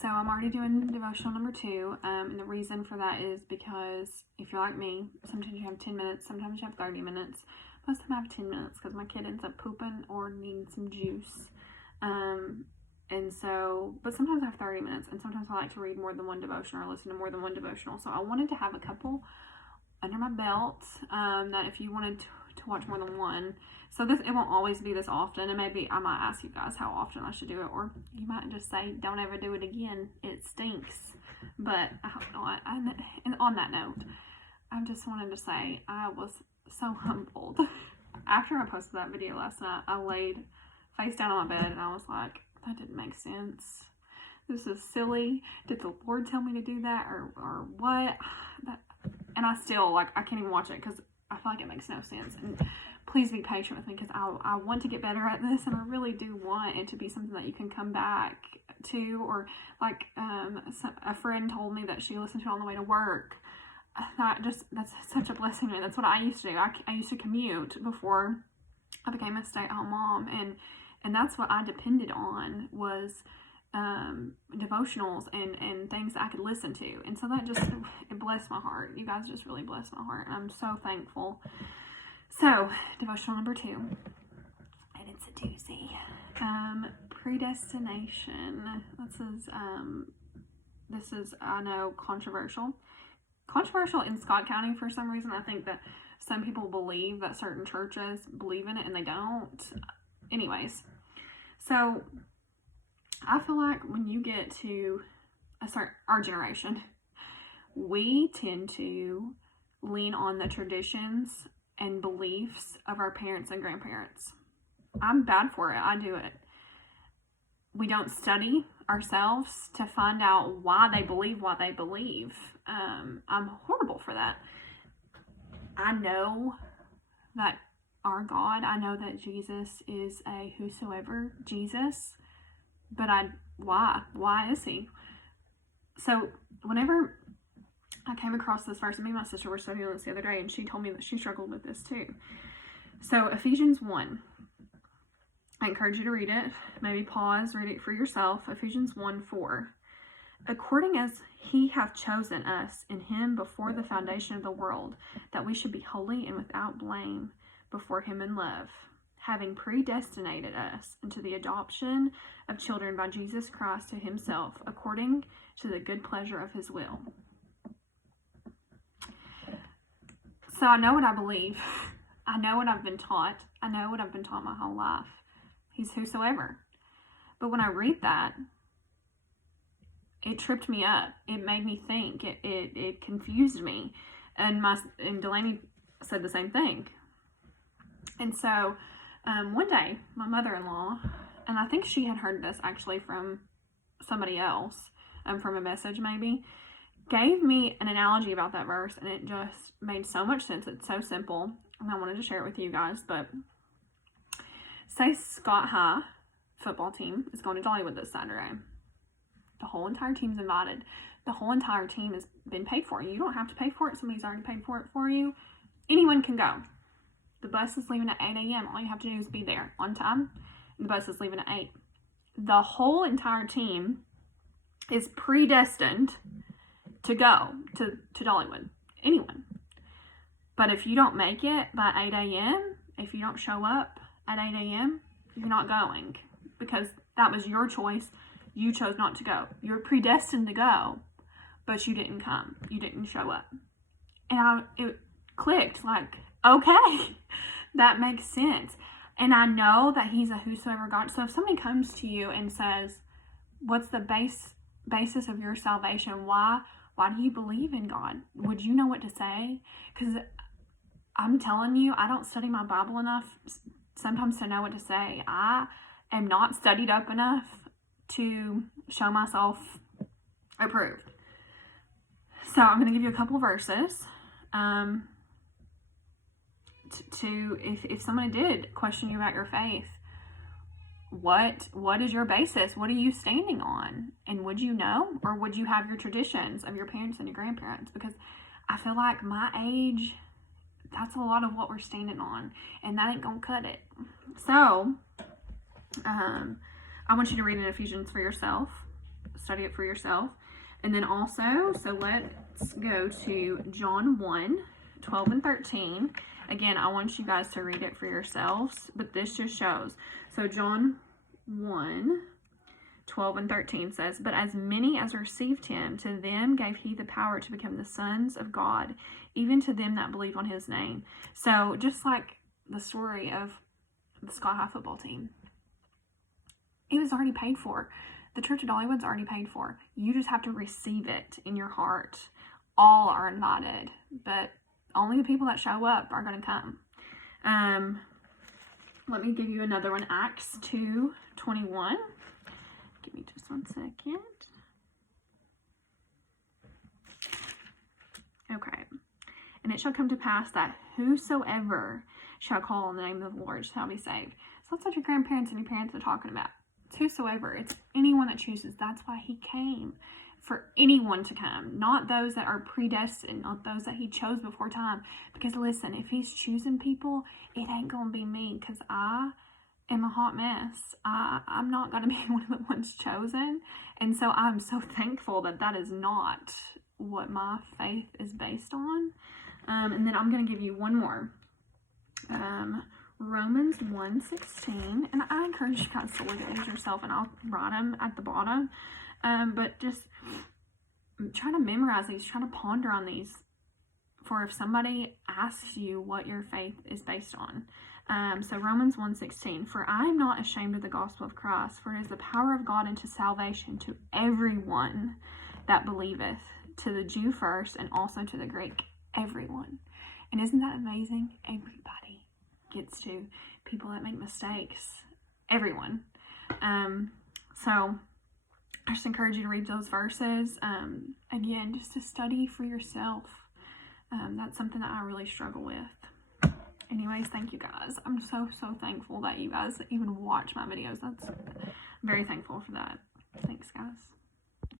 So I'm already doing devotional number 2, and the reason for that is because if you're like me, sometimes you have 10 minutes, sometimes you have 30 minutes. Most of the time I have 10 minutes because my kid ends up pooping or needing some juice. But sometimes I have 30 minutes, and sometimes I like to read more than one devotional or listen to more than one devotional. So I wanted to have a couple under my belt, that if you wanted to watch more than one. So it won't always be this often, and maybe I might ask you guys how often I should do it, or you might just say, don't ever do it again, it stinks. But I hope not. And on that note, I just wanted to say I was so humbled. After I posted that video last night, I laid face down on my bed and I was like, that didn't make sense. This is silly. Did the Lord tell me to do that, or what? And I still, I can't even watch it because I feel like it makes no sense. And please be patient with me because I want to get better at this, and I really do want it to be something that you can come back to. Or a friend told me that she listened to it on the way to work. That's such a blessing to me. That's what I used to do. I used to commute before I became a stay-at-home mom, and that's what I depended on was devotionals and things that I could listen to. And so that just, it blessed my heart. You guys just really blessed my heart, and I'm so thankful. So devotional number 2, and it's a doozy. Predestination. This is I know controversial in Scott County for some reason. I think that some people believe that certain churches believe in it and they don't. Anyways, so I feel like when you get to our generation, we tend to lean on the traditions and beliefs of our parents and grandparents. I'm bad for it. I do it. We don't study ourselves to find out why they believe what they believe. I'm horrible for that. I know that our God, I know that Jesus is a whosoever Jesus, but why is he? So whenever I came across this verse, and me and my sister were studying this the other day, and she told me that she struggled with this too. So Ephesians 1, I encourage you to read it. Maybe pause, read it for yourself. Ephesians 1:4. According as he hath chosen us in him before the foundation of the world, that we should be holy and without blame before him in love, having predestinated us into the adoption of children by Jesus Christ to himself, according to the good pleasure of his will. So I know what I believe. I know what I've been taught. I know what I've been taught my whole life. He's whosoever. But when I read that, it tripped me up. It made me think. It confused me. And Delaney said the same thing. And so one day, my mother-in-law, and I think she had heard this actually from somebody else, from a message maybe, gave me an analogy about that verse, and it just made so much sense. It's so simple, and I wanted to share it with you guys. But say Scott High football team is going to Dollywood this Saturday. The whole entire team's invited. The whole entire team has been paid for. You don't have to pay for it. Somebody's already paid for it for you. Anyone can go. The bus is leaving at 8 a.m. All you have to do is be there on time. The bus is leaving at 8. The whole entire team is predestined to go to Dollywood. Anyone. But if you don't make it by 8 a.m., if you don't show up at 8 a.m., you're not going. Because that was your choice. You chose not to go. You're predestined to go, but you didn't come. You didn't show up. And it clicked, okay, that makes sense. And I know that he's a whosoever God. So if somebody comes to you and says, what's the basis of your salvation? Why do you believe in God? Would you know what to say? Because I'm telling you, I don't study my Bible enough sometimes to know what to say. I am not studied up enough to show myself approved. So I'm going to give you a couple verses. If somebody did question you about your faith, what is your basis? What are you standing on? And would you know, or would you have your traditions of your parents and your grandparents? Because I feel like my age, that's a lot of what we're standing on, and that ain't gonna cut it. So I want you to read in Ephesians for yourself. study it for yourself. And then also, so let's go to John 1:12 and 13. Again, I want you guys to read it for yourselves, but this just shows. So John 1:12 and 13 says, "But as many as received him, to them gave he the power to become the sons of God, even to them that believe on his name." So just like the story of the Sky High football team, it was already paid for. The Church of Dollywood's already paid for. You just have to receive it in your heart. All are invited, but only the people that show up are going to come. Let me give you another one. Acts 2:21. Give me just 1 second. Okay. "And it shall come to pass that whosoever shall call on the name of the Lord shall be saved." So that's what your grandparents and your parents are talking about. It's whosoever. It's anyone that chooses. That's why he came. For anyone to come. Not those that are predestined. Not those that he chose before time. Because listen, if he's choosing people, it ain't going to be me. Because I am a hot mess. I'm not going to be one of the ones chosen. And so I'm so thankful that that is not what my faith is based on. And then I'm going to give you one more. Romans 1:16, and I encourage you guys to look at these yourself, and I'll write them at the bottom, but just try to memorize these, try to ponder on these, for if somebody asks you what your faith is based on. So Romans 1:16, "For I am not ashamed of the gospel of Christ, for it is the power of God unto salvation to everyone that believeth, to the Jew first, and also to the Greek." Everyone. And isn't that amazing? Everybody gets to. People that make mistakes. Everyone. So I just encourage you to read those verses. Again, just to study for yourself. That's something that I really struggle with. Anyways, thank you guys. I'm so thankful that you guys even watch my videos. I'm very thankful for that. Thanks, guys.